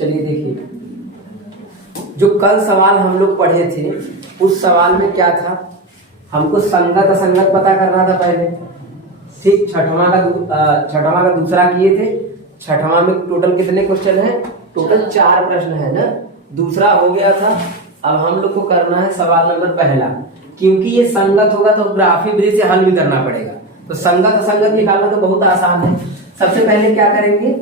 चलिए देखिए, जो कल सवाल हम लोग पढ़े थे उस सवाल में क्या था, हमको संगत असंगत पता करना था पहले। ठीक, छठवां का दूसरा किए थे। छठवां में टोटल कितने क्वेश्चन हैं? टोटल 4 प्रश्न है ना। दूसरा हो गया था। अब हम लोग को करना है सवाल नंबर पहला। क्योंकि ये संगत होगा तो ग्राफी विधि से हल भी करना पड़ेगा। तो संगत असंगत निकालना तो बहुत आसान है। सबसे पहले क्या करेंगे,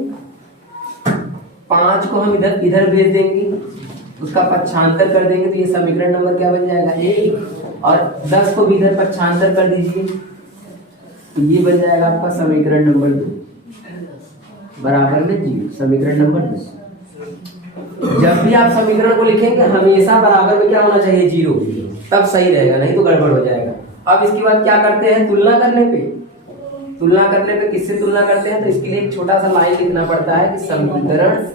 5 को हम इधर भेज देंगे, उसका पक्षांतर कर देंगे तो ये समीकरण नंबर क्या बन जाएगा 1, और 10 को भी इधर पक्षांतर कर दीजिए तो ये बन जाएगा आपका समीकरण नंबर 2 बराबर में 0। समीकरण नंबर 2, जब भी आप समीकरण को लिखेंगे हमेशा बराबर में क्या होना चाहिए 0, तब सही रहेगा, नहीं तो गड़बड़ हो जाएगा। अब इसके बाद क्या करते हैं, तुलना करने पे किससे तुलना करते हैं, तो इसके लिए एक छोटा सा लाइन लिखना पड़ता है कि समीकरण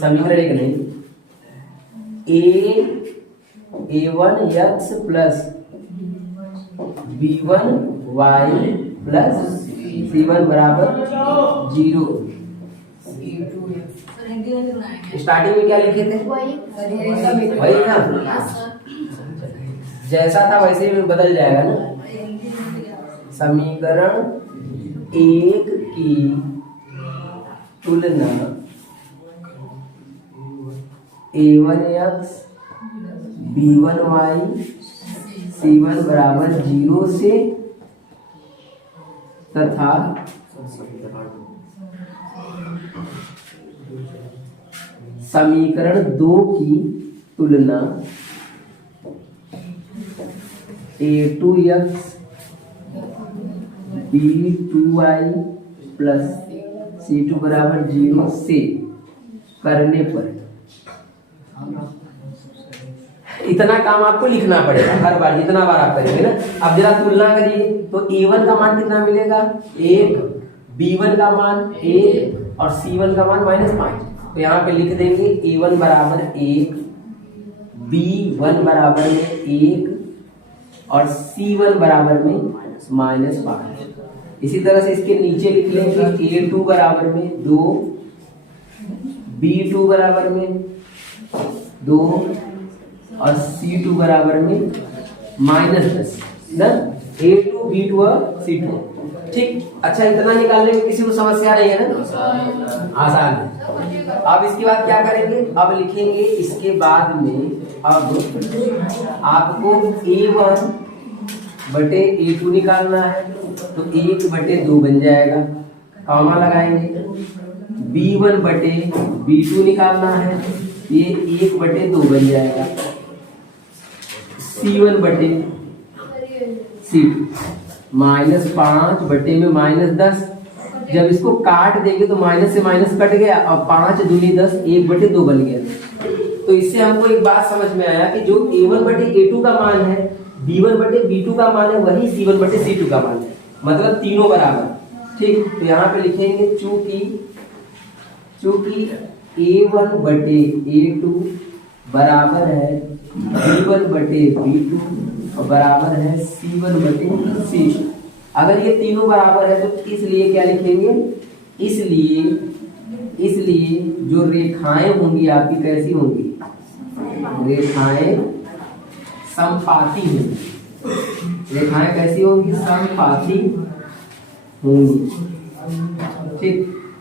समीकरण a1x plus b1y plus c1 बराबर 0। स्टार्टिंग में क्या लिखे थे, वही था, जैसा था वैसे ही बदल जाएगा ना। समीकरण 1 की तुलना a1x b1y c1 बराबर 0 से तथा समीकरण 2 की तुलना a2x b2y प्लस c2 बराबर 0 से करने पर इतना काम आपको लिखना पड़ेगा हर बार, जितना बार आप करेंगे ना। अब जरा तुलना करिए तो a1 का मान कितना मिलेगा 1, b1 का मान 1 और c1 का मान -5। तो यहाँ पे लिख देंगे a1 बराबर 1, b1 बराबर में 1 और c1 बराबर में -5। इसी तरह से इसके नीचे लिख लेंगे a2 बराबर में 2, b2 बराबर में 2 और c2 बराबर में -10 ना, a2 b2 और c2। ठीक, अच्छा इतना निकालने में किसी को समस्या नहीं है ना, आसान है। अब इसके बाद क्या करेंगे, अब लिखेंगे इसके बाद में अब आपको a1 बटे a2 निकालना है तो 1 बटे 2 बन जाएगा, कॉमा लगाएंगे। b1 बटे b2 निकालना है, ये 1 बटे 2 बन जाएगा। c1 बटे c2 -5 बटे में -10। जब इसको काट देंगे तो माइनस से माइनस कट गया और 5 दूनी 10, 1 बटे 2 बन गया। तो इससे हमको एक बात समझ में आया कि जो a1 बटे a2 का मान है, b1 बटे b2 का मान है, वही c1 बटे c2 का मान है, मतलब तीनों बराबर। ठीक, तो यहाँ पे लिखेंगे चूंकि a1 बटे a2 बराबर है b1 बटे b2 और बराबर है c1 बटे c2। अगर ये तीनों बराबर है तो इसलिए क्या लिखेंगे, इसलिए जो रेखाएं होंगी आपकी कैसी होंगी, रेखाएं समपाती होंगी। रेखाएं कैसी होंगी, समपाती होंगी। ठीक,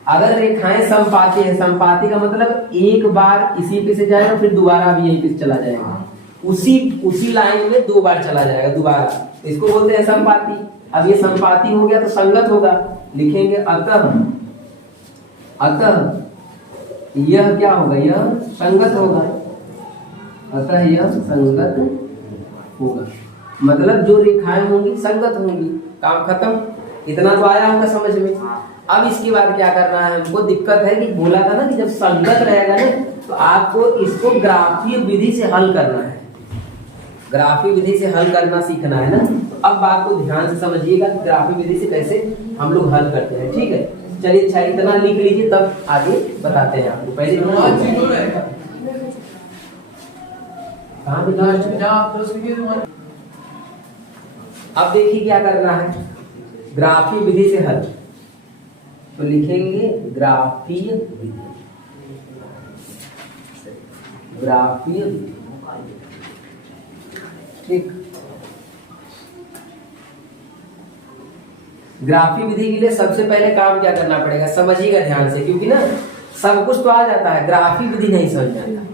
अगर रेखाएं समपाती है, समपाती का मतलब एक बार इसी पे से जाएगा फिर दोबारा भी यहीं पे चला जाएगा, उसी लाइन में 2 बार चला जाएगा दोबारा, इसको बोलते हैं समपाती। अब ये समपाती हो गया तो संगत होगा, लिखेंगे अतः यह क्या होगा, यह संगत होगा, अतः यह संगत होगा, मतलब जो रेखाएं होंगी संगत होंगी। काम खत्म, इतना तो आया होगा समझ में। अब इसके बाद क्या करना है, हमको दिक्कत है कि बोला था ना कि जब संगत रहेगा ना तो आपको इसको ग्राफीय विधि से हल करना है, ग्राफीय विधि से हल करना सीखना है ना। तो अब बात को ध्यान से समझिएगा कि ग्राफीय विधि से कैसे हम लोग हल करते हैं। ठीक है, चलिए अच्छा इतना लिख लीजिए, तब आगे बताते हैं आपको। पहले कहाँ पे, अब देखिए क्या करना है, ग्राफीय विधि से हल। तो लिखेंगे ग्राफीय विधि, ग्राफीय विधि। ठीक, ग्राफीय विधि के लिए सबसे पहले काम क्या करना पड़ेगा, समझिएगा ध्यान से, क्योंकि ना सब कुछ तो आ जाता है, ग्राफीय विधि नहीं समझ में आता।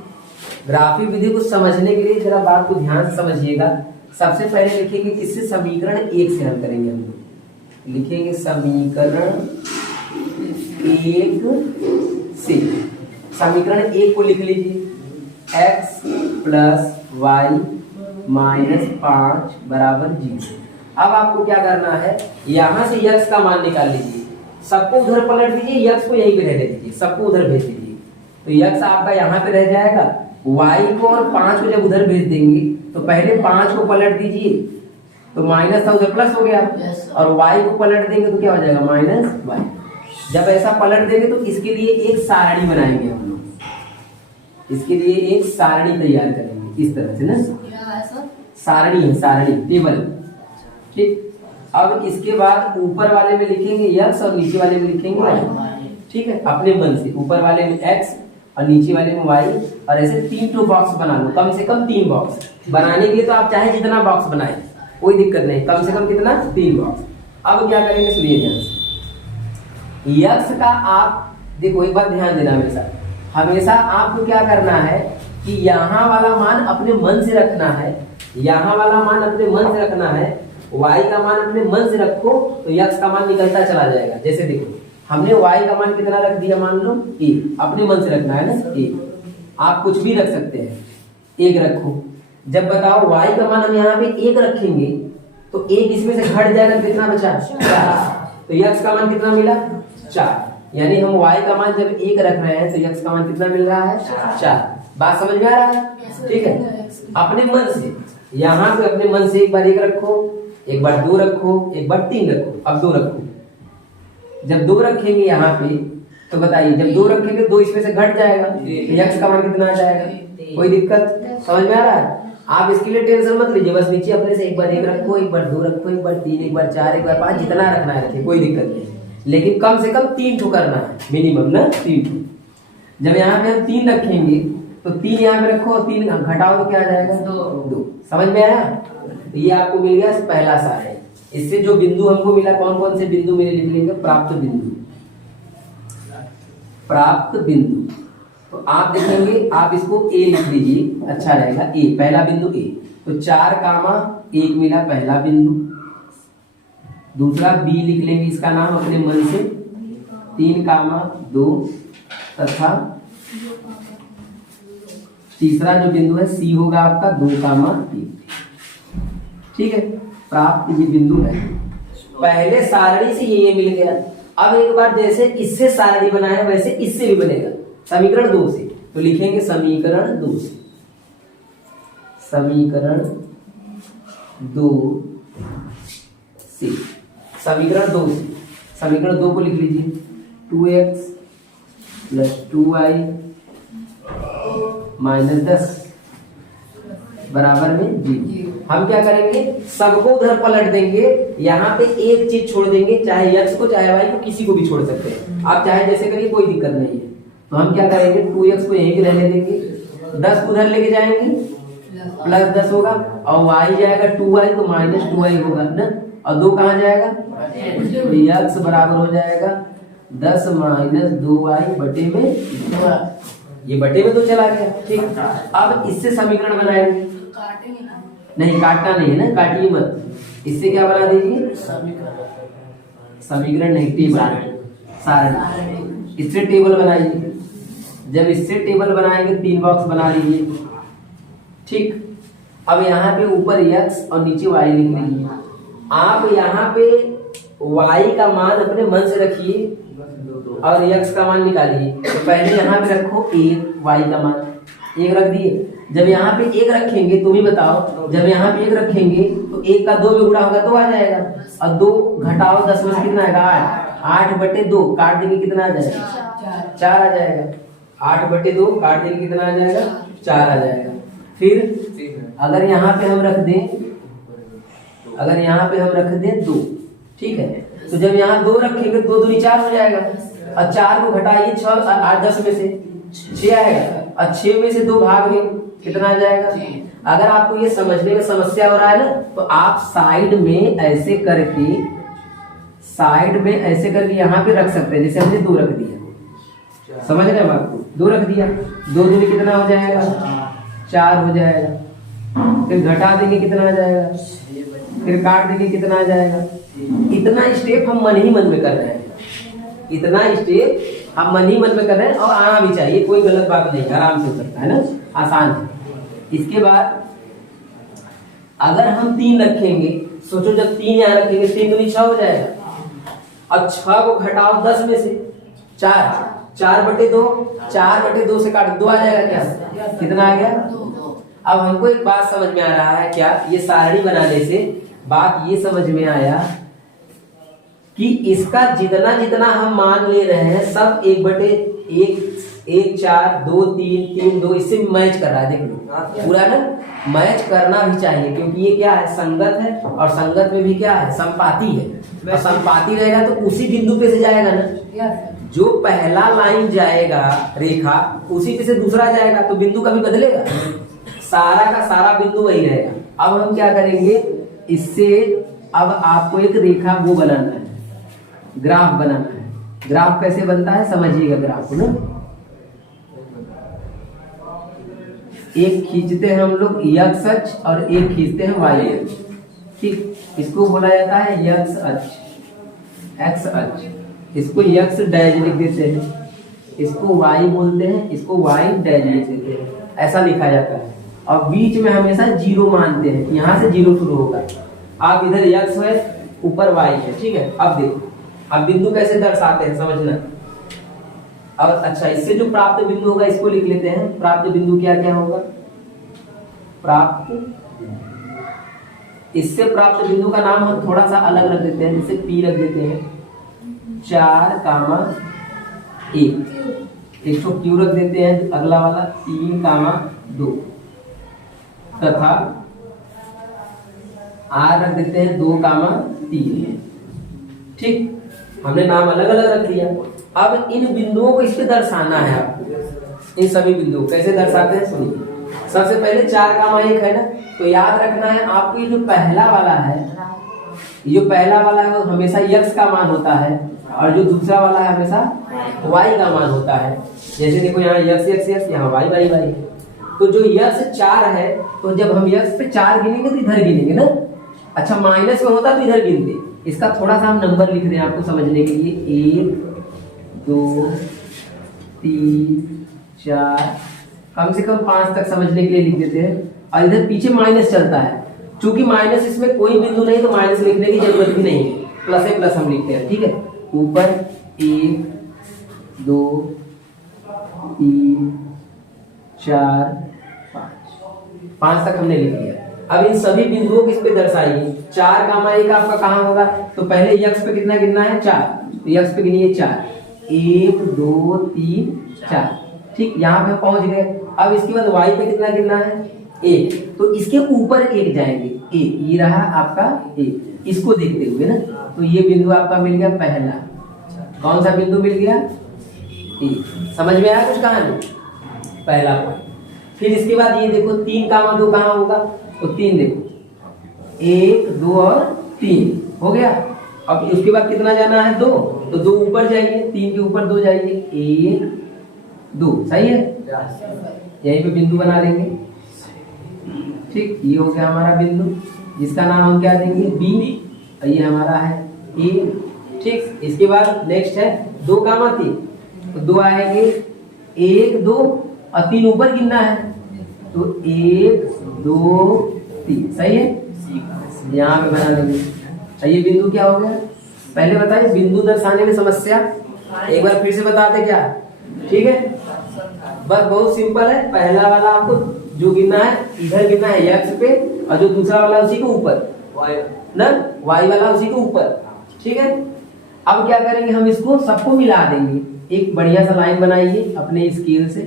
ग्राफीय विधि को समझने के लिए जरा बात को ध्यान से समझिएगा। सबसे पहले लिखेंगे किससे, समीकरण 1 से हल करेंगे हम लोग। लिखेंगे समीकरण 1 से, समीकरण 1 को लिख लीजिए, x प्लस वाई माइनस 5 बराबर 0। अब आपको क्या करना है, यहां से x का मान निकाल लीजिए, सबको उधर पलट दीजिए, x को यहीं पे रहने दीजिए, सबको उधर भेज दीजिए, तो x आपका यहाँ पे रह जाएगा। y को और 5 को जब उधर भेज देंगे तो पहले 5 को पलट दीजिए, तो माइनस था उधर प्लस हो गया, और y को पलट देंगे तो क्या हो जाएगा, माइनस y। जब ऐसा पलट देंगे तो इसके लिए एक सारणी बनाएंगे हम लोग, इसके लिए एक सारणी तैयार करेंगे इस तरह से ना, सारणी है, सारणी टेबल। ठीक, अब इसके बाद ऊपर वाले में लिखेंगे x और नीचे वाले में लिखेंगे y। ठीक है, अपने मन से ऊपर वाले में x और नीचे वाले में y, और ऐसे 3 बॉक्स बना लो, कम से कम 3 बॉक्स बनाने के लिए तो आप चाहे जितना बॉक्स बनाए कोई दिक्कत नहीं, कम से कम कितना, 3 बॉक्स। अब क्या करेंगे, सुनिए ध्यान से, x का आप देखो, एक बात ध्यान देना, हमेशा आपको क्या करना है कि यहाँ वाला मान अपने मन से रखना है, यहाँ वाला मान अपने मन से रखना है, y का मान अपने मन से रखो तो x का मान निकलता चला जाएगा। जैसे देखो, हमने y का मान कितना रख दिया, मान लो 1, अपने मन से रखना है ना 1, आप कुछ भी रख सकते हैं, 1 रखो। जब बताओ y का मान हम यहाँ पे 1 रखेंगे तो 1 इसमें से घट जाएगा, कितना बचा, 4, तो x का मान कितना मिला, 4। यानी हम y का मान जब 1 रख रहे हैं तो x का मान कितना मिल रहा है, 4। बात समझ में आ रहा है? ठीक है, अपने मन से, यहाँ पे अपने मन से एक बार 1 रखो, एक बार 2 रखो, एक बार 3 रखो, अब 2 रखो। जब 2 रखेंगे यहाँ पे तो बताइए, जब 2 रखेंगे 2 इसमें से घट जाएगा, तो x का मान कितना आ जाएगा, कोई दिक्कत, समझ में आ रहा है? आप इसके लिए टेंशन मत लीजिए, बस नीचे अपने से एक बार 1 रखो, एक बार 2 रखो, एक बार 3, एक बार 4, एक बार 5, जितना रखना है रखिए, कोई दिक्कत नहीं, लेकिन कम से कम 3 ठो करना है मिनिमम ना, 3 ठो। जब यहाँ पे हम 3 रखेंगे तो 3 यहाँ पे रखो, 3 घटाओ तो क्या आ जाएगा, 2। समझ में आया? तो ये आपको मिल गया पहला सार है। इससे जो बिंदु हमको मिला, कौन कौन से बिंदु मेरे लिख लेंगे, प्राप्त बिंदु, प्राप्त बिंदु। तो आप देखेंगे, आप इसको ए लिख लीजिए, अच्छा रहेगा, ए पहला बिंदु ए, तो 4,1 मिला पहला बिंदु। दूसरा बी लिख लेंगे, इसका नाम अपने मन से, 3,2 तथा तीसरा जो बिंदु है सी होगा आपका 2,3। ठीक है, प्राप्त ये बिंदु है। पहले सारणी से ये मिल गया। अब एक बार जैसे इससे सारणी बनाया वैसे इससे भी बनेगा, समीकरण 2 से, तो लिखेंगे समीकरण 2 से, समीकरण 2 से, समीकरण 2 से, समीकरण 2 को लिख लीजिए, 2x प्लस 2y माइनस 10 बराबर में 0। हम क्या करेंगे, सबको उधर पलट देंगे, यहाँ पे एक चीज छोड़ देंगे, चाहे x को चाहे y को, किसी को भी छोड़ सकते हैं आप, चाहे जैसे करिए, कोई दिक्कत नहीं है। तो हम क्या करेंगे, 2x को यहीं पे रहने देंगे, 10 उधर लेके जाएंगे, प्लस 10 होगा, और y जाएगा 2y, तो माइनस 2y होगा ना, और 2 कहाँ जाएगा, x बराबर हो जाएगा 10 माइनस 2y बटे में, ये बटे में तो चला गया। ठीक, अब इससे समीकरण बनाएंगे, नहीं काटना नहीं है ना, काटिए मत, इससे क्या बना दीजिए, समीकरण नहीं, टेबल, सारणी, इससे टेबल बनाइए। जब इससे टेबल बनाएंगे 3 बॉक्स बना लीजिए। ठीक, अब यहाँ पे ऊपर x और नीचे y लिख लीजिए। आप यहाँ पे y का मान अपने मन से रखिए और x का मान निकालिए। तो पहले यहाँ पे रखो 1, y का मान 1 रख दिए। जब यहाँ पे 1 रखेंगे, तुम ही बताओ, जब यहाँ पे 1 रखेंगे तो 1 का 2 में गुणा होगा, 2 आ जाएगा, और 2 घटाओ 10 में से कितना आएगा, 8, 8 बटे 2 काट देंगे, कितना आ जाएगा, 4 आ जाएगा, 8 बटे 2 काट देंगे, कितना आ जाएगा, 4 आ जाएगा। फिर अगर यहाँ पे हम रख दें, अगर यहाँ पे हम रख दें 2, ठीक है, तो जब यहाँ 2 रखेंगे 2 दूनी 4 हो जाएगा, और 4 को घटाइए 6 8 10 में से 6 आएगा, और 6 में से 2 भाग में कितना आ जाएगा। अगर आपको ये समझने में समस्या हो रहा है ना, तो आप साइड में ऐसे करके यहाँ पे रख सकते हैं। जैसे हमने 2 रख दिया, समझ रहे हैं आपको, 2 रख दिया, 2 दूनी कितना हो जाएगा 4 हो जाएगा, फिर घटा देंगे कितना आ जाएगा, फिर काट देंगे कितना आ जाएगा। इतना स्टेप हम मन ही मन में कर रहे हैं, इतना स्टेप हम मन ही मन में कर रहे हैं, और आना भी चाहिए, कोई गलत बात नहीं, आराम से हो सकता है ना, आसान है। इसके बाद अगर हम 3 रखेंगे, सोचो जब 3 यहाँ रखेंगे 3 दूनी 6 हो जाएगा, और 6 को घटाओ 10 में से 4/2, 4/2 से काट 2 आ जाएगा, क्या कितना आ गया 2। अब हमको एक बात समझ में आ रहा है, क्या ये सारणी बनाने से बात ये समझ में आया कि इसका जितना जितना हम मान ले रहे हैं सब 1/1 1 4 2 3 3 2 इससे मैच कर रहा है। देख लो पूरा ना मैच करना भी चाहिए, क्योंकि ये क्या है संगत है, और संगत में भी क्या है संपाती है, और संपाती रहेगा तो उसी बिंदु पे से जाएगा ना, जो पहला लाइन जाएगा रेखा उसी पे से दूसरा जाएगा, तो बिंदु कभी बदलेगा, सारा का सारा बिंदु वही रहेगा। अब हम क्या करेंगे इससे, अब आपको एक रेखा वो बनाना है, ग्राफ बनाना है। ग्राफ कैसे बनता है समझिएगा ग्राफ ना, एक खींचते हैं हम लोग x अक्ष और एक खींचते हैं y अक्ष, ठीक, इसको बोला जाता है x अक्ष, इसको x डैश लिख देते हैं, इसको y बोलते हैं, इसको y डैश लिख देते हैं, ऐसा लिखा जाता है। और बीच में हमेशा 0 मानते हैं, यहाँ से 0 शुरू होगा, आप इधर x है ऊपर y है, ठीक है। अब देखो अब बिंदु कैसे दर्शाते हैं समझना। अब अच्छा इससे जो प्राप्त बिंदु होगा इसको लिख लेते हैं, प्राप्त बिंदु क्या क्या होगा, इससे प्राप्त बिंदु का नाम हम थोड़ा सा अलग रख देते हैं, जैसे P रख देते हैं 4, 1 एक तो Q रख देते हैं, अगला वाला 3, 2 तथा R रख देते हैं 2, 3, ठीक, हमने नाम अलग अलग रख लिया। अब इन बिंदुओं को इस पे दर्शाना है आपको, इन सभी बिंदुओं कैसे दर्शाते हैं सुनिए। सबसे पहले 4, 1 है ना, तो याद रखना है आपको, ये जो पहला वाला है, ये जो पहला वाला है वो हमेशा x का मान होता है, और जो दूसरा वाला है हमेशा y का मान होता है। जैसे देखो यहाँ x यहाँ y। तो जो x 4 है, तो जब हम x पे 4 गिनेंगे तो इधर गिनेंगे ना, अच्छा माइनस में होता तो इधर गिनते। इसका थोड़ा सा हम नंबर लिख रहे हैं आपको समझने के लिए, 1 2 3 4 कम से कम 5 तक समझने के लिए लिख देते हैं, और इधर पीछे माइनस चलता है, चूंकि माइनस इसमें कोई बिंदु नहीं तो माइनस लिखने की जरूरत भी नहीं है, प्लस है प्लस हम लिखते हैं, ठीक है। ऊपर 1 2 3 4 5 तक हमने लिख लिया। अब इन सभी बिंदुओं को इस पे दर्शाइए। 4, 1 आपका कहाँ होगा, तो पहले x पे कितना गिनना है 4, तो x पे गिनिए 4, 1 2 3 4, ठीक, यहाँ पे पहुंच गए। अब इसके बाद y पे कितना गिनना है 1, तो इसके ऊपर 1 जाएंगे, 1 ये रहा आपका 1, इसको देखते हुए ना, तो ये बिंदु आपका मिल गया पहला, कौन सा बिंदु मिल गया 1, समझ में आया कुछ कहानी, पहला पॉइंट। फिर इसके बाद ये देखो 3, 2 कहाँ होगा, तो 3 देखो 1 2 और 3 हो गया। अब उसके बाद कितना जाना है 2, तो 2 ऊपर जाइए, 3 के ऊपर 2 जाइए, 1 2 सही है, यहीं पे बिंदु बना लेंगे, ठीक, ये हो गया हमारा बिंदु, जिसका नाम हम क्या देंगे B, और ये हमारा है A, ठीक। इसके बाद नेक्स्ट है 2, 3, तो 2 आएंगे 1 2 और 3 ऊपर गिनना है, तो 1 2 3 सही है, यहाँ पे बना लेंगे। ये बिंदु क्या हो गया, पहले बताइए बिंदु दर्शाने में समस्या, एक बार फिर से बताते क्या, ठीक है, बस बहुत सिंपल है। पहला वाला आपको जो गिनना है इधर गिनना है x पे, और जो दूसरा वाला उसी के ऊपर ना, y वाला उसी के ऊपर, ठीक है। अब क्या करेंगे हम इसको सबको मिला देंगे, एक बढ़िया सा लाइन बनाइए अपने स्केल से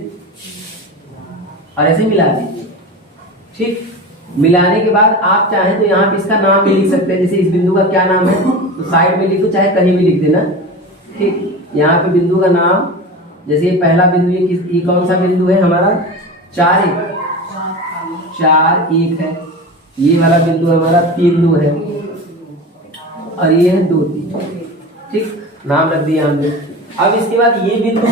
और ऐसे मिला दीजिए, ठीक। मिलाने के बाद आप चाहें तो यहाँ पे इसका नाम भी लिख सकते हैं, जैसे इस बिंदु का क्या नाम है, तो साइड में लिख दो, चाहे कहीं भी लिख देना। ठीक, यहाँ पे बिंदु का नाम, जैसे ये पहला बिंदु, ये कौन सा बिंदु है हमारा? 4 1 है। ये वाला बिंदु हमारा 3 2 है, और ये है 2 3। ठीक, नाम रख दिया हमने। अब इसके बाद ये बिंदु,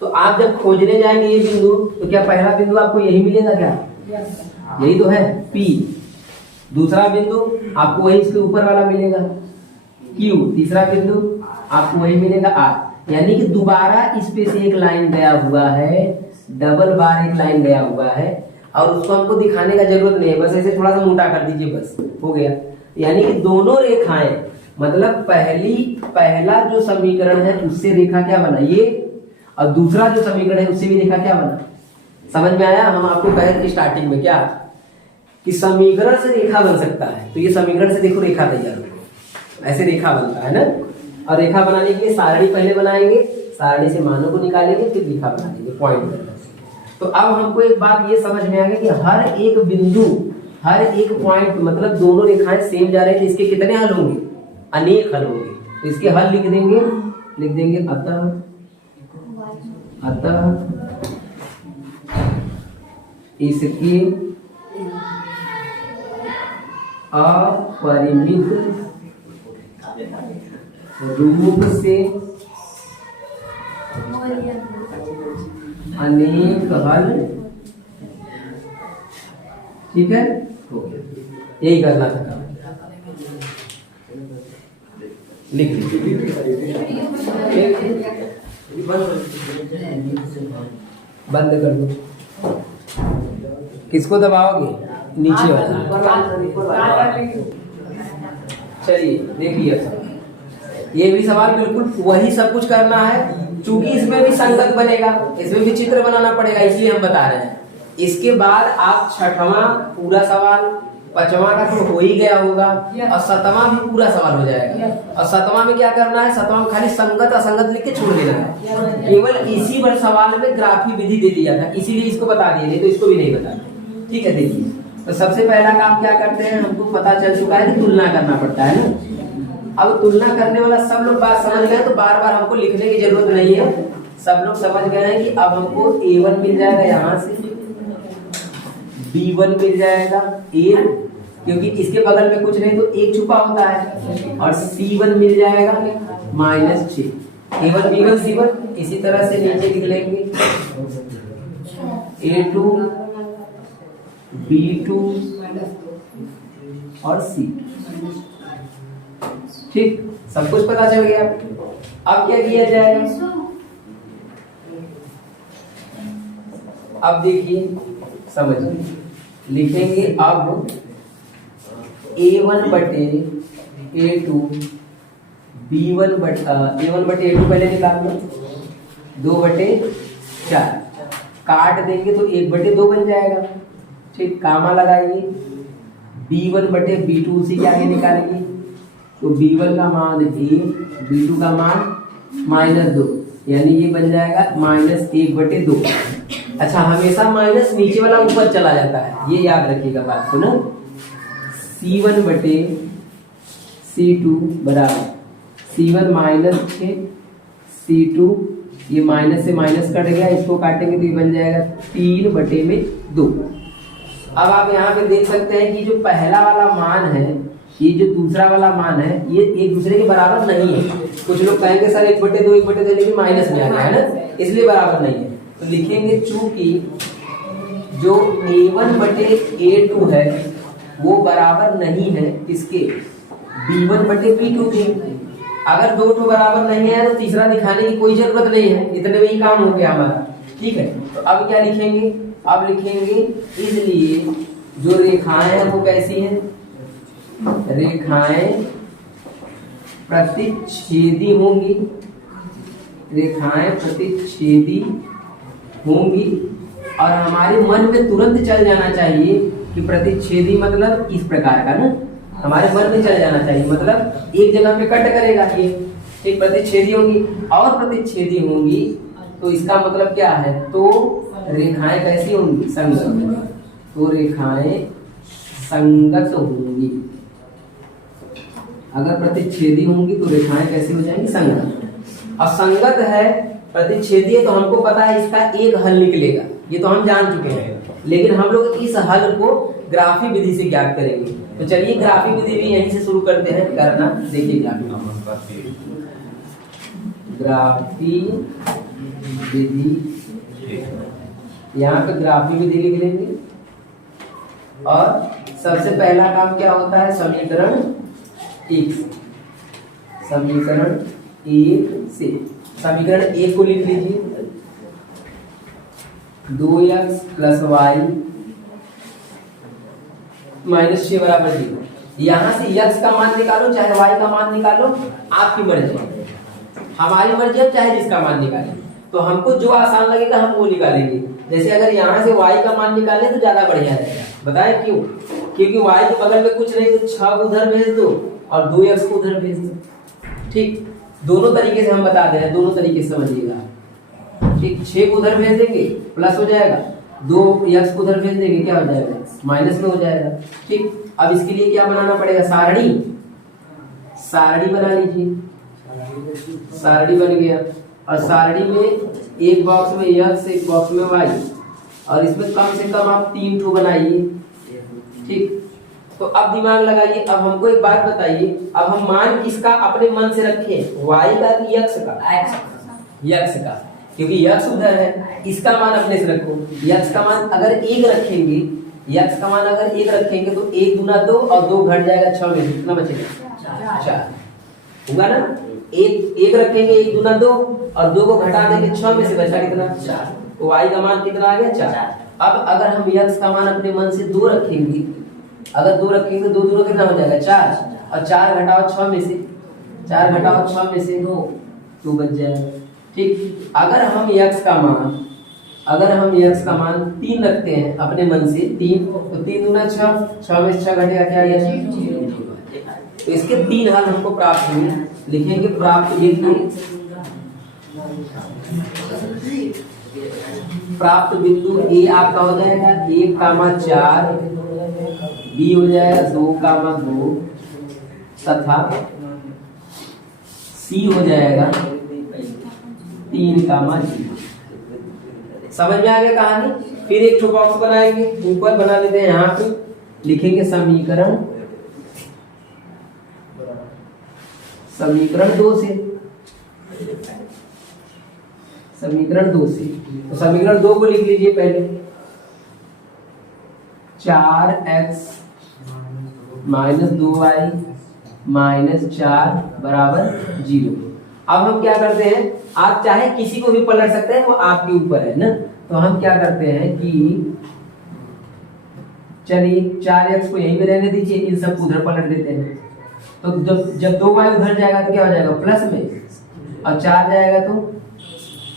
तो आप जब खोजने जाएंगे ये बिंदु, तो क्या पहला बिंदु आपको यही मिलेगा क्या? यही तो है P। दूसरा बिंदु आपको वही इसके ऊपर वाला मिलेगा Q। तीसरा बिंदु आपको वही मिलेगा R। यानी कि दोबारा इस पे से एक लाइन गया हुआ है, डबल बार एक लाइन गया हुआ है, और उसको हमको दिखाने का जरूरत नहीं है, बस ऐसे थोड़ा सा मोटा कर दीजिए, बस हो गया। यानी कि दोनों रेखाएं, मतलब पहला जो समीकरण है उससे रेखा क्या बना ये, और दूसरा जो समीकरण है उससे भी रेखा क्या बना। समझ में आया? हम आपको कहे थे स्टार्टिंग में क्या, कि समीकरण से रेखा बन सकता है। तो ये समीकरण से देखो रेखा तैयार हो, ऐसे रेखा बनता है ना। और रेखा बनाने के लिए सारणी पहले बनाएंगे, सारणी से मानों को निकालेंगे, फिर रेखा बनाएंगे पॉइंट। तो अब हमको एक बात ये समझ में आ गई कि हर एक बिंदु, हर एक पॉइंट, मतलब दोनों रेखाएं सेम जा रही है, इसके कितने हल होंगे? अनेक हल होंगे। तो इसके हल लिख देंगे अतः इसके अपरिमित रूप से अनेक हल। ठीक है, हो गया, यही करना था। लिख लीजिए, बंद कर दो। किसको दबाओगे? नीचे वाला। चलिए देखिए, ये भी सवाल बिल्कुल वही सब कुछ करना है, क्योंकि इसमें भी संगत बनेगा, इसमें भी चित्र बनाना पड़ेगा, इसलिए हम बता रहे हैं। इसके बाद आप छठवां पूरा सवाल, पांचवा का तो हो ही गया होगा, और सातवां भी पूरा सवाल हो जाएगा। और सातवां में क्या करना है? सातवां में खाली संगत असंगत लिख के छोड़ देना है। केवल इसी बार सवाल में ग्राफी विधि दे दिया था, इसीलिए इसको बता दिए, नहीं तो इसको भी नहीं बता। ठीक है, देखिए, तो सबसे पहला काम क्या करते हैं, हमको पता चल चुका है कि तुलना करना पड़ता है ना। अब तुलना करने वाला सब लोग बात समझ गए, तो बार बार हमको लिखने की जरूरत नहीं है। सब लोग समझ गए हैं कि अब हमको A1 मिल जाएगा, यहाँ से B1 मिल जाएगा, A, क्योंकि इसके बगल में कुछ नहीं तो एक छुपा होता है, और C1 मिल जाएगा -6। A1 B1 C1 इसी तरह से नीचे लिख लेंगे A2 B2 और C। ठीक, सब कुछ पता चल गया। अब क्या किया जाएगा? अब देखिए, समझिए, लिखेंगे अब A1 बटे A2 B1 बटे A1 बटे A2 पहले निकाल लो, 2 बटे 4 काट देंगे तो 1 बटे 2 बन जाएगा। ठीक, कामा लगाएंगे, B1 बटे B2 उसी के आगे निकालेंगे, तो B1 का मान 1, B2 का मान -2, यानी ये बन जाएगा -1 बटे 2। अच्छा, हमेशा माइनस नीचे वाला ऊपर चला जाता है, ये याद रखिएगा बात को ना। C1 बटे C2 बराबर C1 -6 C2, ये माइनस से माइनस कट गया, इसको काटेंगे तो ये बन जाएगा 3 बटे में 2। अब आप यहाँ पे देख सकते हैं कि जो पहला वाला मान है, ये जो दूसरा वाला मान है, ये एक दूसरे के बराबर नहीं है। कुछ लोग कहेंगे सर 1 बटे 2 1 बटे 2, लेकिन माइनस में आ गया है ना, इसलिए बराबर नहीं है। तो लिखेंगे चूंकि जो A1 बटे A2 है वो बराबर नहीं है किसके? B1 बटे B2 के। अगर दो तो बराबर नहीं है तो तीसरा दिखाने की कोई जरूरत नहीं है, इतने में ही काम हो गया हमारा। ठीक है, तो अब क्या लिखेंगे? अब लिखेंगे इसलिए जो रेखाएं हैं वो कैसी हैं? रेखाएं प्रतिच्छेदी होंगी, रेखाएं प्रतिच्छेदी होंगी। और हमारे मन में तुरंत चल जाना चाहिए कि प्रतिच्छेदी मतलब इस प्रकार का ना, हमारे मन में चल जाना चाहिए, मतलब एक जगह पे कट करेगा ये। ठीक, प्रतिच्छेदी होंगी और प्रतिच्छेदी होंगी, तो इसका मतलब क्या है? तो रेखाएं कैसी होंगी? संगत। तो रेखाएं संगत होंगी। अगर प्रतिच्छेदी होंगी तो रेखाएं कैसी हो जाएंगी? संगत। अब संगत है, प्रतिच्छेदी है, तो हमको पता है इसका एक हल निकलेगा, ये तो हम जान चुके हैं। लेकिन हम लोग इस हल को ग्राफी विधि से ज्ञात करेंगे। तो चलिए ग्राफी विधि भी यहीं से शुरू करते हैं करना। देखिए ग्राफी विधि, यहाँ पे ग्राफी विधि लिख लेंगे। और सबसे पहला काम क्या होता है? समीकरण 1 से, समीकरण 1 से, समीकरण 1 को लिख लीजिए। 2x + y - 6 = 0। यहां से x का मान निकालो चाहे y का मान निकालो, आपकी मर्जी। हमारी मर्जी है चाहे जिसका मान निकालें, तो हमको जो आसान लगेगा हम वो निकालेंगे। जैसे अगर यहाँ से y का मान निकाले तो ज्यादा बढ़िया रहेगा। बताएं क्यों? क्योंकि y के बगल में कुछ नहीं, तो 6 को उधर भेज दो और 2x को उधर भेज दो। ठीक, दोनों तरीके से हम बता दे रहे हैं, दोनों तरीके से समझिएगा। ठीक, 6 को उधर भेज देंगे प्लस हो जाएगा, 2x को उधर भेज देंगे क्या हो जाएगा? माइनस में हो जाएगा। ठीक, अब इसके लिए क्या बनाना पड़ेगा? सारणी। सारणी बना लीजिए। सारणी बन गया, और सारणी में एक बॉक्स में x, एक बॉक्स में y, और इसमें कम से कम आप 3 ठो बनाइए। ठीक, तो अब दिमाग लगाइए। अब हमको एक बात बताइए, अब हम मान किसका अपने मन से रखें? y का कि x का? x का, क्योंकि x उधर है, इसका मान अपने से रखो। x का मान अगर 1 रखेंगे, x का मान अगर 1 रखेंगे तो 1 दूना 2 और 2 घट जाएगा 6 में, कितना बचेगा? 4 होगा ना। 1 रखेंगे, 1 दूना 2 और 2 को घटा देंगे 6 में से बचा कितना? 4। तो y का मान कितना आ गया? 4। अब अगर हम x का मान अपने मन से 2 रखेंगे, अगर 2 रखेंगे तो 2 दूना कितना हो जाएगा? 4, और 4 घटाओ 6 में से, 4 घटाओ 6 में से 2 बच जाएगा। ठीक, अगर हम x का मान 3 रखते हैं अपने मन से, 3, तो 3 दूना 6, 6 में से 6 घटेगा क्या? तो इसके 3 हल हमको प्राप्त हुए। लिखेंगे प्राप्त बिंदु, प्राप्त बिंदु ए आपका हो जाएगा 1,4, बी हो जाएगा 2,2 तथा सी हो जाएगा 3,0। समझ में आ गया कहानी? फिर एक बॉक्स बनाएंगे, ऊपर बना लेते हैं, यहाँ पे लिखेंगे समीकरण 2 से, समीकरण 2 से। तो समीकरण 2 को लिख लीजिए पहले। 4x - 2y - 4 = 0। अब हम क्या करते हैं, आप चाहे किसी को भी पलट सकते हैं, वो आपके ऊपर है ना। तो हम क्या करते हैं कि चलिए 4x को यहीं पे रहने दीजिए, इन सब को उधर पलट देते हैं। तो जब 2y उधर जाएगा तो क्या हो जाएगा? प्लस में, और 4 जाएगा तो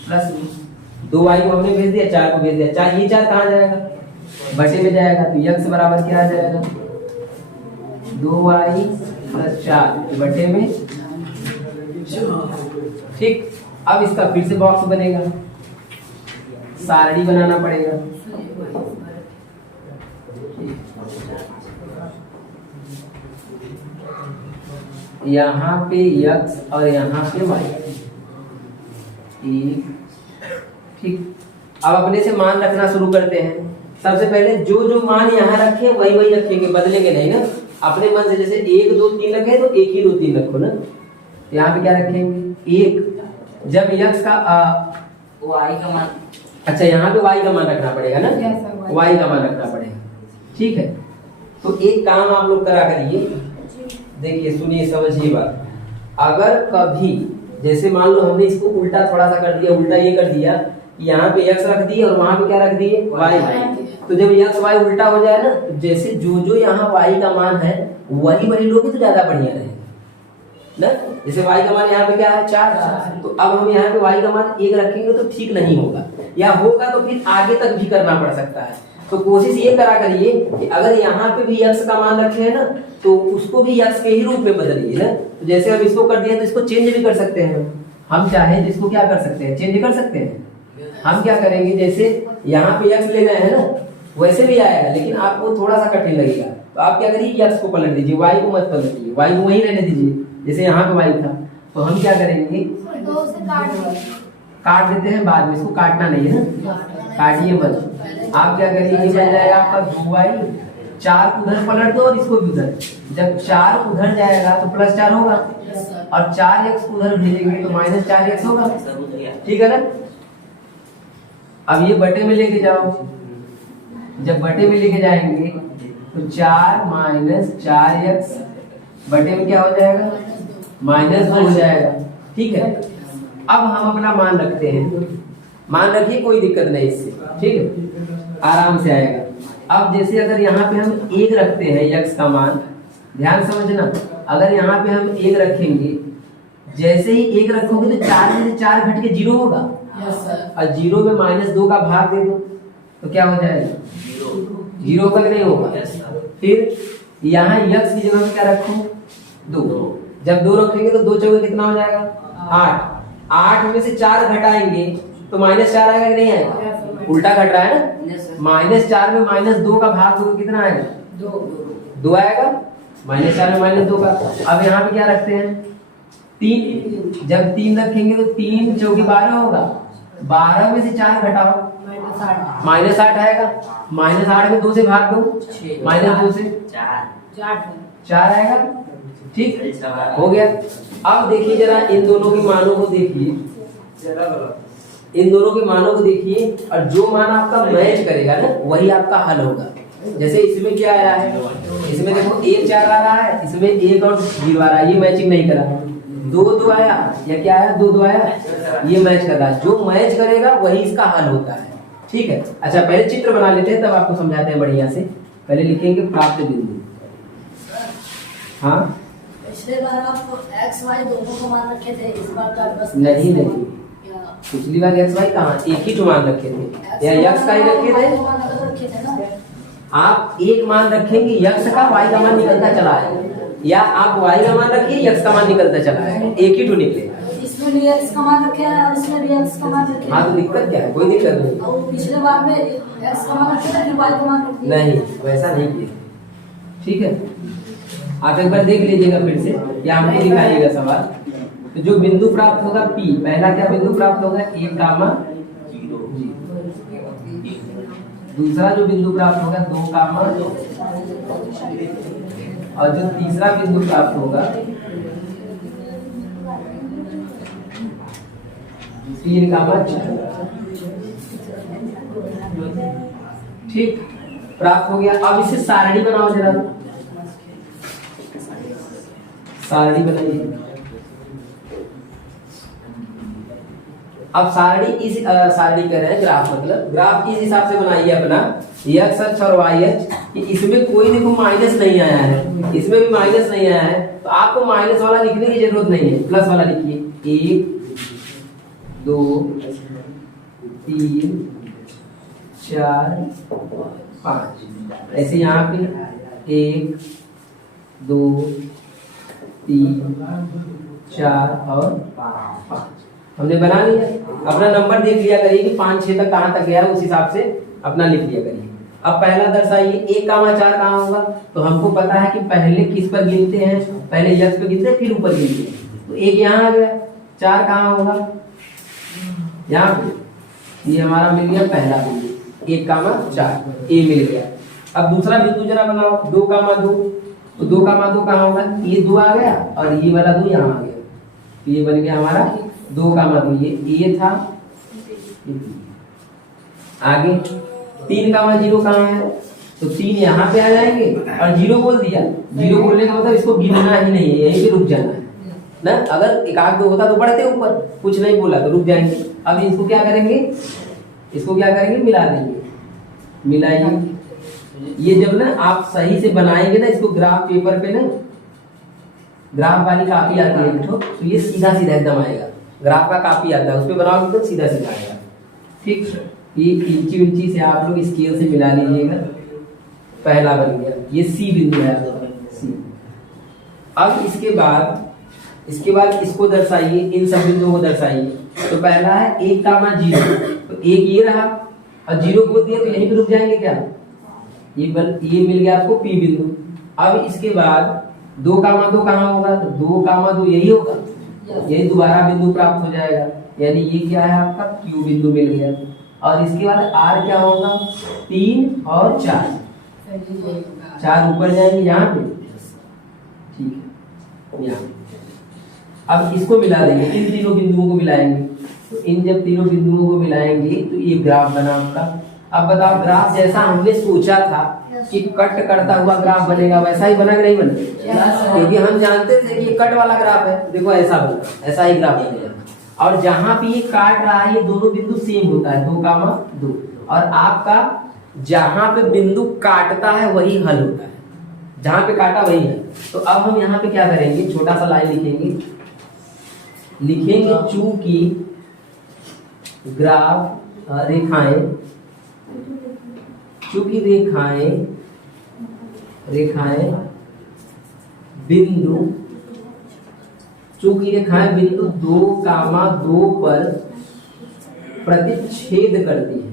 प्लस में। 2y को हमने भेज दिया, 4 को भेज दिया। 4 ये 4 कहाँ जाएगा? बटे में जाएगा। तो x बराबर क्या आ जाएगा? 2y + 4 बटे में। ठीक, अब इसका फिर से बॉक्स बनेगा, सारणी बनाना पड़ेगा। यहाँ पे x और यहाँ पे y। ठीक, अब अपने से मान रखना शुरू करते हैं। सबसे पहले जो मान यहाँ रखे वही रखेंगे, बदलेंगे नहीं ना। अपने मन से जैसे 1 2 3 रखे तो 1 ही 2 3 रखो ना। यहाँ पे क्या रखेंगे? 1। जब x का y का मान, अच्छा यहाँ पे y का मान रखना पड़ेगा ना, y का मान रखना पड़ेगा। ठीक है, तो एक काम आप लोग करा करिए, देखिए सुनिए समझिए बात। अगर कभी जैसे मान लो हमने इसको उल्टा थोड़ा सा कर दिया, उल्टा ये कर दिया, यहाँ पे x रख दिए और वहां पे क्या रख दिए? y। तो जब x y उल्टा हो जाए ना, तो जैसे जो यहाँ y का मान है वही लोगे तो ज्यादा बढ़िया रहेगा ना। जैसे y का मान यहाँ पे क्या है? 4। तो अब हम यहाँ पे y का मान 1 रखेंगे तो ठीक नहीं होगा, या होगा तो फिर आगे तक भी करना पड़ सकता है। तो कोशिश ये करा करिए कि अगर यहाँ पे भी x का मान रखे हैं ना, तो उसको भी x के ही रूप में बदलिए ना। तो जैसे हम इसको कर दिए तो इसको चेंज भी कर सकते हैं। हम चाहे तो इसको क्या कर सकते हैं? चेंज कर सकते हैं। हम क्या करेंगे, जैसे यहाँ पे x ले गए हैं ना, वैसे भी आएगा, लेकिन आपको थोड़ा सा कठिन लगेगा। तो आप क्या करिए, यक्स को पलट दीजिए, वाई को मत पलटिए, वाई को वहीं रहने दीजिए, जैसे यहाँ पे वाई था। तो हम क्या करेंगे, काट देते हैं बाद में, इसको काटना नहीं है ना, काटिए मत। आप क्या करिए, ये बन जाएगा आपका 2y, 4 उधर पलट दो और इसको भी उधर। जब 4 उधर जाएगा तो +4 होगा, और 4x उधर भेजेंगे तो -4x होगा, ठीक है ना। अब ये बटे में लेके जाओ, जब बटे में लेके जाएंगे तो 4 - 4x बटे में क्या हो जाएगा, -2 हो जाएगा, ठीक है। अब हम अपना मान रखते हैं, मान रखिए, कोई दिक्कत नहीं इससे, ठीक है, आराम से आएगा। अब जैसे अगर यहाँ पे हम 1 रखते हैं x का मान, ध्यान समझना, अगर यहाँ पे हम 1 रखेंगे, जैसे ही 1 रखोगे तो 4 में से 4 घट के 0 होगा, और 0 में -2 का भाग दे दो तो क्या हो जाएगा, 0 होगा कि नहीं होगा। फिर यहाँ x की जगह पे क्या रखो, 2, जब 2 रखेंगे तो 2 चौके कितना हो जाएगा, 8, 8 में से 4 घटाएंगे तो -4 आएगा कि नहीं आएगा, उल्टा घट रहा है ना, -4 में -2 का भाग दो कितना आएगा, 2 आएगा, -4 में -2 का। अब यहाँ पे क्या रखते हैं, 3, जब 3 रखेंगे तो 3 चौकी 12 होगा, 12 में से 4 घटाओ, -8 आएगा, -8 में 2 से भाग दो, -2 से 4 आएगा, ठीक हो गया। अब देखिए जरा इन दोनों के मानों को देखिए, इन दोनों के मानों को देखिए, और जो मान आपका मैच करेगा ना वही आपका हल होगा। जैसे इसमें क्या आया है, इसमें देखो 1 4 आ रहा है, इसमें 1 और 0 आ रहा है, ये मैचिंग नहीं करा। 2 2 आया, या क्या आया, 2 2 आया, ये मैच कर रहा है। जो मैच करेगा वही इसका हल होता है, ठीक है। अच्छा पहले चित्र बना लेते हैं, तब आपको समझाते हैं बढ़िया से। पहले लिखेंगे प्राप्त बिंदु। हाँ पिछले बार आप x y दोनों को मान रखे थे, इस बार तो बस नहीं, पिछली बार x y कहाँ, एक ही तो मान रखे थे, या x का ही रखे थे। आप एक मान रखेंगे x का, y का मान निकलता चला आएगा, या आप y का मान रखिए x का मान निकलता चला आएगा, एक ही तो निकलेगा। इसमें भी x का मान रखे हैं और इसमें भी x का मान रखे हैं। हाँ तो दिक्कत क्या है, कोई दिक्कत नहीं। और पिछले बार में x का मान रखे थे, y का मान रखे नहीं, वैसा नहीं किया, ठीक है। आप एक बार देख लीजिएगा फिर से, या हमको दिखाइएगा सवाल। तो जो बिंदु प्राप्त होगा P, पहला क्या बिंदु प्राप्त होगा, 1, 0, दूसरा जो बिंदु प्राप्त होगा 2, और जो तीसरा बिंदु प्राप्त होगा 3, 4, ठीक, प्राप्त हो गया। अब इसे सारणी बनाओ जरा, सारणी बनाइए। अब सारणी इस सारणी कर रहे हैं, ग्राफ मतलब ग्राफ इस हिसाब से बनाइए अपना, x अक्ष और y अक्ष, कि इसमें कोई देखो माइनस नहीं आया है, इसमें भी माइनस नहीं आया है, तो आपको माइनस वाला लिखने की जरूरत नहीं है, प्लस वाला लिखिए। 1 2 3 4 5, ऐसे यहाँ पे 1 2 3 4 और 5 हमने बना लिया। अपना नंबर देख लिया करिए कि 5 6 तक कहाँ तक गया है, उस हिसाब से अपना लिख लिया करिए। अब पहला दर्शाइए 1, 4 कहाँ होगा, तो हमको पता है कि पहले किस पर गिनते हैं, पहले x पे गिनते हैं फिर ऊपर गिनते हैं। तो 1 यहाँ आ गया, 4 कहाँ होगा, यहाँ पे, ये हमारा मिल गया पहला बिंदु, 1, 4 ए मिल गया। अब दूसरा बिंदु जरा बनाओ, 2, 2, तो 2, 2 कहाँ होगा, ये 2 आ गया और ये वाला 2 यहाँ आ गया, तो ये बन गया हमारा 2, 2, ये था। आगे 3, 0 कहाँ है, तो 3 यहाँ पे आ जाएंगे, और 0 बोल दिया, 0 बोलने का मतलब इसको गिनना ही नहीं है, यहीं पे रुक जाना है ना। अगर 1 8 2 होता तो बढ़ते ऊपर, कुछ नहीं बोला तो रुक जाएंगे। अब इसको क्या करेंगे, इसको क्या करेंगे, मिला देंगे, मिलाइए। ये जब ना आप सही से बनाएंगे ना इसको, ग्राफ पेपर पे ना ग्राफ वाली कापी आती है तो ये सीधा सीधा एकदम आएगा, ग्राफ का कापी आता है, उस पे बनाओगे तो सीधा सीधा आएगा, ठीक। ये इंची उंची से आप लोग स्केल से मिला लीजिएगा, पहला बन गया, ये सी बिंदु है सी। अब इसके बाद इसको दर्शाइए, इन सब बिंदुओं को दर्शाइए। तो पहला है 1, 0, तो 1 ये रहा और 0 बोल दिया तो यहीं पे रुक जाएंगे क्या, ये मिल गया आपको P बिंदु। अब इसके बाद 2 कामा 2 कहाँ होगा, तो 2 कामा 2 यही होगा, यही दोबारा बिंदु प्राप्त हो जाएगा, यानी ये क्या है आपका Q बिंदु मिल गया। और इसके बाद R क्या होगा, 3 और 4, 4 ऊपर जाएंगे यहाँ पे, ठीक है यहाँ। अब इसको मिला देंगे, इन तीनों बिंदुओं को मिलाएंगे, तो इन जब तीनों बिंदुओं को मिलाएंगे तो ये ग्राफ बना आपका। अब बताओ ग्राफ जैसा हमने सोचा था कि कट करता हुआ ग्राफ बनेगा, वैसा ही बना कि नहीं बना, क्योंकि हम जानते थे कि ये कट वाला ग्राफ है, देखो ऐसा बना, ऐसा ही ग्राफ बनेगा। और जहां पे ये काट रहा है ये दोनों बिंदु सेम होता है, 2 कामा 2, और आपका जहां पे बिंदु काटता है वही हल होता है, जहां पे काटा वही है। तो अब हम यहाँ पे क्या करेंगे, छोटा सा लाइन लिखेंगे चूंकि ग्राफ रेखाएं, चूंकि रेखाएं बिंदु 2 कामा 2 पर प्रतिच्छेद करती है,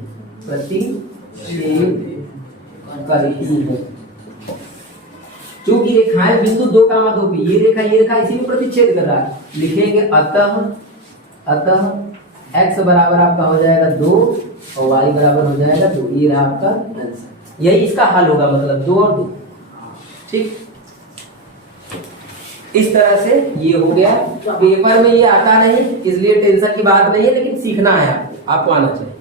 प्रतिच्छेद करती है। चूंकि रेखाएं बिंदु 2 कामा 2 पे, ये रेखा इसी में प्रतिच्छेद कर रहा है, लिखेंगे अतः x बराबर आपका हो जाएगा 2 और y बराबर हो जाएगा 2, ये रहा आपका आंसर। यही इसका हल होगा, मतलब 2 और 2, ठीक। इस तरह से ये हो गया। पेपर में ये आता नहीं इसलिए टेंशन की बात नहीं है, लेकिन सीखना है आपको आना चाहिए।